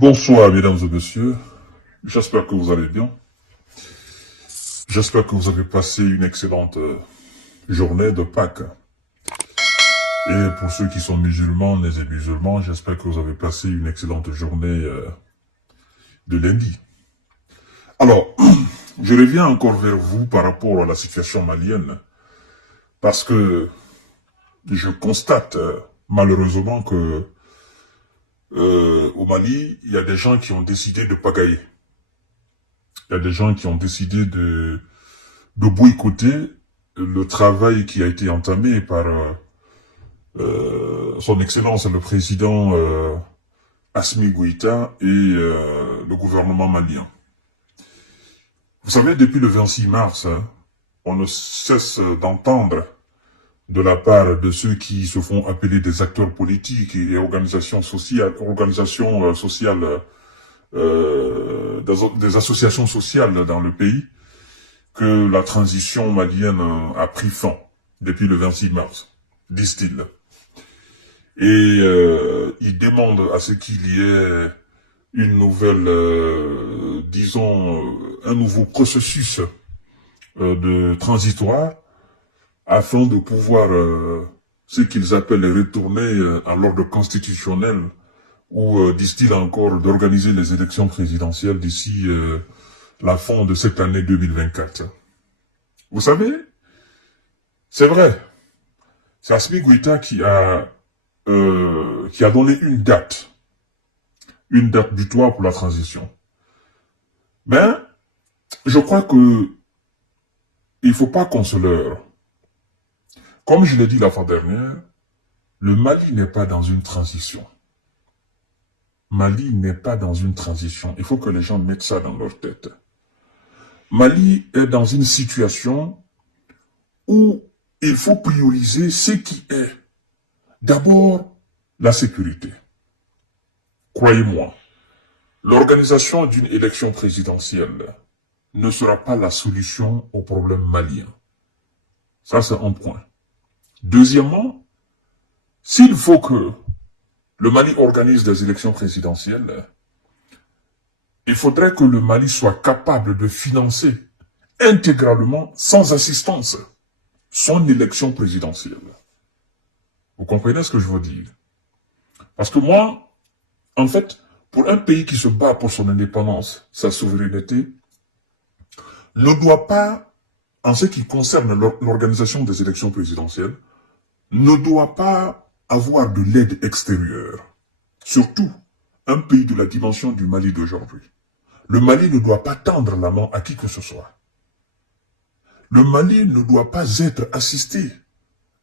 Bonsoir, mesdames et messieurs. J'espère que vous allez bien. J'espère que vous avez passé une excellente journée de Pâques. Et pour ceux qui sont musulmans et musulmans, j'espère que vous avez passé une excellente journée de lundi. Alors, je reviens encore vers vous par rapport à la situation malienne, parce que je constate malheureusement que au Mali, il y a des gens qui ont décidé de pagailler. Il y a des gens qui ont décidé de boycotter le travail qui a été entamé par son Excellence le Président Assimi Goïta et le gouvernement malien. Vous savez, depuis le 26 mars, on ne cesse d'entendre de la part de ceux qui se font appeler des acteurs politiques et organisations sociales, des associations sociales dans le pays, que la transition malienne a pris fin depuis le 26 mars, disent-ils. Et ils demandent à ce qu'il y ait une nouvelle, un nouveau processus de transitoire afin de pouvoir, ce qu'ils appellent retourner à l'ordre constitutionnel ou, disent-ils encore, d'organiser les élections présidentielles d'ici la fin de cette année 2024. Vous savez, c'est vrai, c'est Assimi Goïta qui a donné une date butoir pour la transition. Mais je crois que il faut pas qu'on se leurre. Comme je l'ai dit la fois dernière, le Mali n'est pas dans une transition. Mali n'est pas dans une transition. Il faut que les gens mettent ça dans leur tête. Mali est dans une situation où il faut prioriser ce qui est d'abord la sécurité. Croyez-moi, l'organisation d'une élection présidentielle ne sera pas la solution au problème malien. Ça, c'est un point. Deuxièmement, s'il faut que le Mali organise des élections présidentielles, il faudrait que le Mali soit capable de financer intégralement, sans assistance, son élection présidentielle. Vous comprenez ce que je veux dire? Parce que moi, en fait, pour un pays qui se bat pour son indépendance, sa souveraineté, ne doit pas, en ce qui concerne l'organisation des élections présidentielles, ne doit pas avoir de l'aide extérieure. Surtout, un pays de la dimension du Mali d'aujourd'hui. Le Mali ne doit pas tendre la main à qui que ce soit. Le Mali ne doit pas être assisté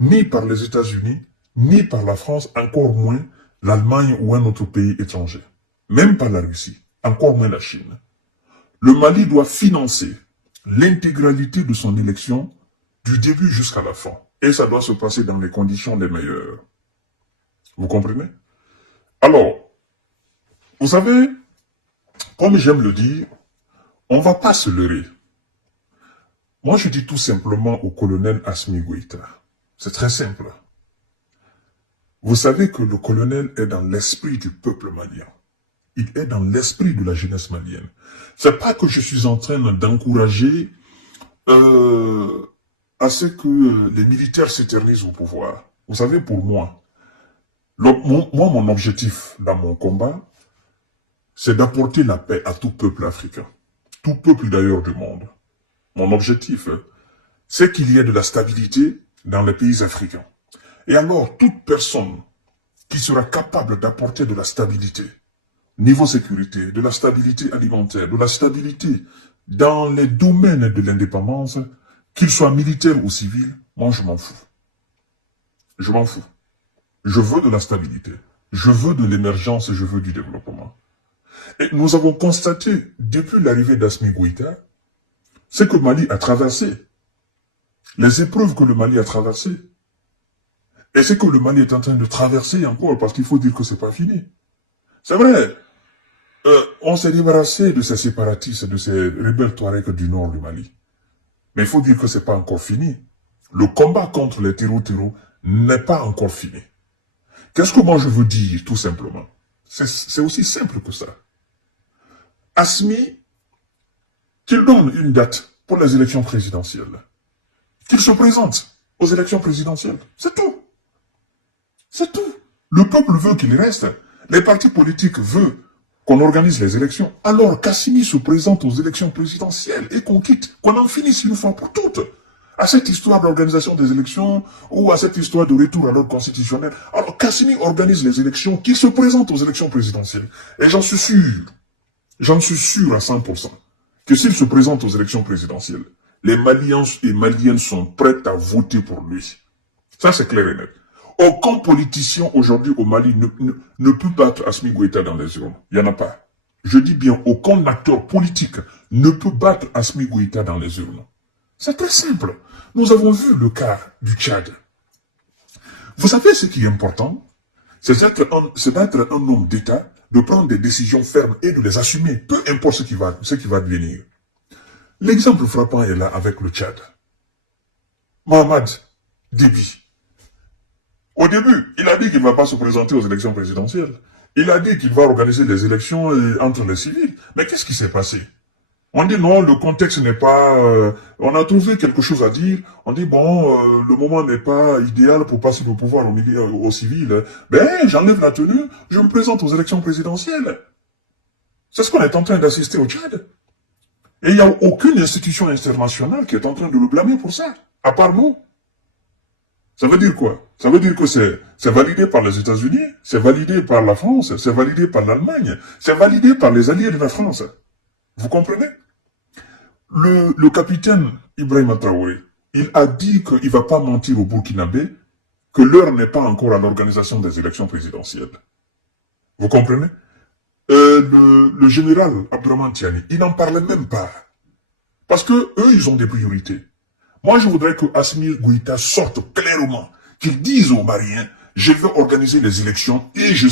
ni par les États-Unis, ni par la France, encore moins l'Allemagne ou un autre pays étranger. Même par la Russie, encore moins la Chine. Le Mali doit financer l'intégralité de son élection du début jusqu'à la fin. Et ça doit se passer dans les conditions les meilleures. Vous comprenez? Alors, vous savez, comme j'aime le dire, on ne va pas se leurrer. Moi, je dis tout simplement au colonel Assimi Goïta. C'est très simple. Vous savez que le colonel est dans l'esprit du peuple malien. Il est dans l'esprit de la jeunesse malienne. C'est pas que je suis en train d'encourager à ce que les militaires s'éternisent au pouvoir. Vous savez, pour moi, mon objectif dans mon combat, c'est d'apporter la paix à tout peuple africain. Tout peuple d'ailleurs du monde. Mon objectif, c'est qu'il y ait de la stabilité dans les pays africains. Et alors, toute personne qui sera capable d'apporter de la stabilité, niveau sécurité, de la stabilité alimentaire, de la stabilité dans les domaines de l'indépendance, qu'il soit militaire ou civil, moi je m'en fous. Je m'en fous. Je veux de la stabilité. Je veux de l'émergence, je veux du développement. Et nous avons constaté, depuis l'arrivée d'Assimi Goïta, ce que le Mali a traversé. Les épreuves que le Mali a traversées. Et ce que le Mali est en train de traverser encore, parce qu'il faut dire que c'est pas fini. C'est vrai, on s'est débarrassé de ces séparatistes, de ces rebelles Touaregs du nord du Mali. Mais il faut dire que c'est pas encore fini. Le combat contre les terreaux n'est pas encore fini. Qu'est-ce que moi je veux dire, tout simplement? C'est aussi simple que ça. Assimi, qu'il donne une date pour les élections présidentielles. Qu'il se présente aux élections présidentielles. C'est tout. C'est tout. Le peuple veut qu'il reste. Les partis politiques veulent qu'on organise les élections. Alors qu'Assimi se présente aux élections présidentielles et qu'on quitte, qu'on en finisse une fois pour toutes à cette histoire d'organisation des élections ou à cette histoire de retour à l'ordre constitutionnel. Alors qu'Assimi organise les élections, qu'il se présente aux élections présidentielles. Et j'en suis sûr à 100%, que s'il se présente aux élections présidentielles, les Maliens et Maliennes sont prêts à voter pour lui. Ça, c'est clair et net. Aucun politicien aujourd'hui au Mali ne peut battre Assimi Goïta dans les urnes. Il n'y en a pas. Je dis bien, aucun acteur politique ne peut battre Assimi Goïta dans les urnes. C'est très simple. Nous avons vu le cas du Tchad. Vous savez ce qui est important? C'est d'être un homme d'État, de prendre des décisions fermes et de les assumer, peu importe ce qui va devenir. L'exemple frappant est là avec le Tchad. Mohamed Déby. Au début, il a dit qu'il ne va pas se présenter aux élections présidentielles. Il a dit qu'il va organiser des élections entre les civils. Mais qu'est-ce qui s'est passé? On dit non, le contexte n'est pas... on a trouvé quelque chose à dire. On dit bon, le moment n'est pas idéal pour passer le pouvoir au civil. Ben, j'enlève la tenue, je me présente aux élections présidentielles. C'est ce qu'on est en train d'assister au Tchad. Et il n'y a aucune institution internationale qui est en train de le blâmer pour ça, à part nous. Ça veut dire quoi? Ça veut dire que c'est validé par les États-Unis, c'est validé par la France, c'est validé par l'Allemagne, c'est validé par les alliés de la France. Vous comprenez? Le capitaine Ibrahima Traoré, il a dit qu'il ne va pas mentir au Burkinabé, que l'heure n'est pas encore à l'organisation des élections présidentielles. Vous comprenez? Le général Abdourahmane Tiani, il n'en parlait même pas. Parce que eux, ils ont des priorités. Moi, je voudrais que Assimi Goïta sorte clairement, qu'il dise aux Maliens, je vais organiser les élections et je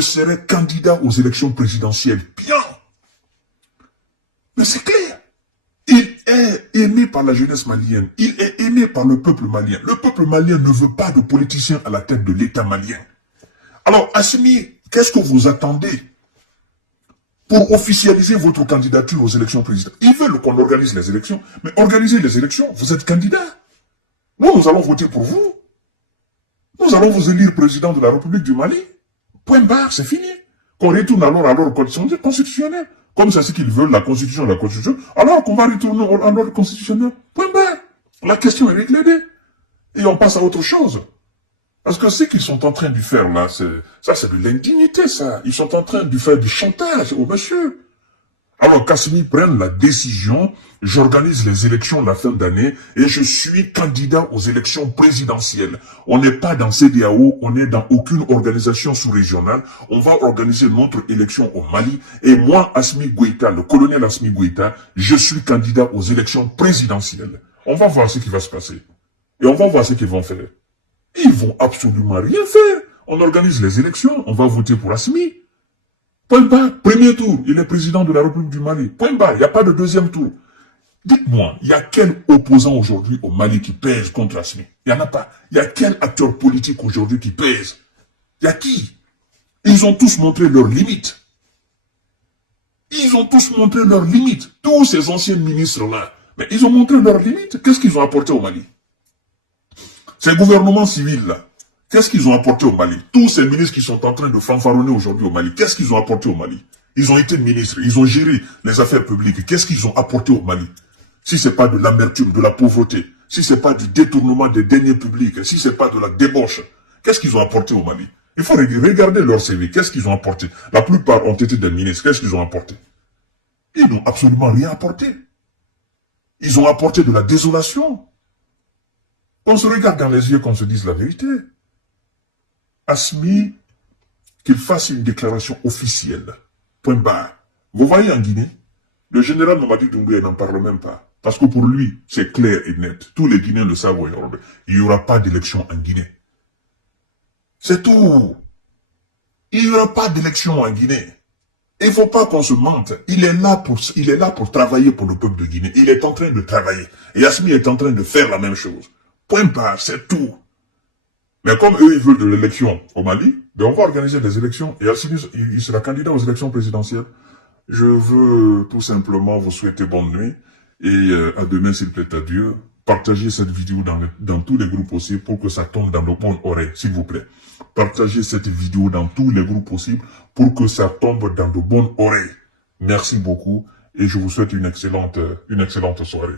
serai candidat aux élections présidentielles. Bien. Mais c'est clair. Il est aimé par la jeunesse malienne. Il est aimé par le peuple malien. Le peuple malien ne veut pas de politiciens à la tête de l'État malien. Alors, Assimi, qu'est-ce que vous attendez pour officialiser votre candidature aux élections présidentielles? Ils veulent qu'on organise les élections, mais organisez les élections, vous êtes candidat. Nous allons voter pour vous. Nous allons vous élire président de la République du Mali. Point barre, c'est fini. Qu'on retourne alors à l'ordre constitutionnel. Comme c'est ce qu'ils veulent, la Constitution, alors qu'on va retourner à l'ordre constitutionnel. Point barre. La question est réglée. Et on passe à autre chose. Parce que ce qu'ils sont en train de faire là, c'est de l'indignité, ça. Ils sont en train de faire du chantage au monsieur. Alors qu'Assimi prenne la décision, j'organise les élections la fin d'année et je suis candidat aux élections présidentielles. On n'est pas dans CEDEAO, on n'est dans aucune organisation sous-régionale. On va organiser notre élection au Mali. Et moi, Assimi Goïta, le colonel Assimi Goïta, je suis candidat aux élections présidentielles. On va voir ce qui va se passer. Et on va voir ce qu'ils vont faire. Ils vont absolument rien faire. On organise les élections, on va voter pour Assimi. Point barre, premier tour, il est président de la République du Mali. Point barre, il n'y a pas de deuxième tour. Dites-moi, il y a quel opposant aujourd'hui au Mali qui pèse contre Assimi? Il n'y en a pas. Il y a quel acteur politique aujourd'hui qui pèse? Il y a qui? Ils ont tous montré leurs limites. Ils ont tous montré leurs limites. Tous ces anciens ministres-là. Mais ils ont montré leurs limites. Qu'est-ce qu'ils ont apporté au Mali? Ces gouvernements civils-là, qu'est-ce qu'ils ont apporté au Mali? Tous ces ministres qui sont en train de fanfaronner aujourd'hui au Mali, qu'est-ce qu'ils ont apporté au Mali? Ils ont été ministres, ils ont géré les affaires publiques. Qu'est-ce qu'ils ont apporté au Mali? Si ce n'est pas de l'amertume, de la pauvreté, si ce n'est pas du détournement des deniers publics, si ce n'est pas de la débauche, qu'est-ce qu'ils ont apporté au Mali? Il faut regarder leur CV, qu'est-ce qu'ils ont apporté? La plupart ont été des ministres, qu'est-ce qu'ils ont apporté? Ils n'ont absolument rien apporté. Ils ont apporté de la désolation. On se regarde dans les yeux, qu'on se dise la vérité. Assimi, qu'il fasse une déclaration officielle. Point barre. Vous voyez en Guinée, le général Mamadi Doumbouya n'en parle même pas. Parce que pour lui, c'est clair et net. Tous les Guinéens le savent aujourd'hui. Il n'y aura pas d'élection en Guinée. C'est tout. Il n'y aura pas d'élection en Guinée. Il ne faut pas qu'on se mente. Il est là pour travailler pour le peuple de Guinée. Il est en train de travailler. Et Assimi est en train de faire la même chose. Point barre, c'est tout. Mais comme eux, ils veulent de l'élection au Mali, ben on va organiser des élections et Assimi, il sera candidat aux élections présidentielles. Je veux tout simplement vous souhaiter bonne nuit et à demain s'il plaît à Dieu. Partagez cette vidéo dans tous les groupes possibles pour que ça tombe dans nos bonnes oreilles, s'il vous plaît. Partagez cette vidéo dans tous les groupes possibles pour que ça tombe dans de bonnes oreilles. Merci beaucoup et je vous souhaite une excellente soirée.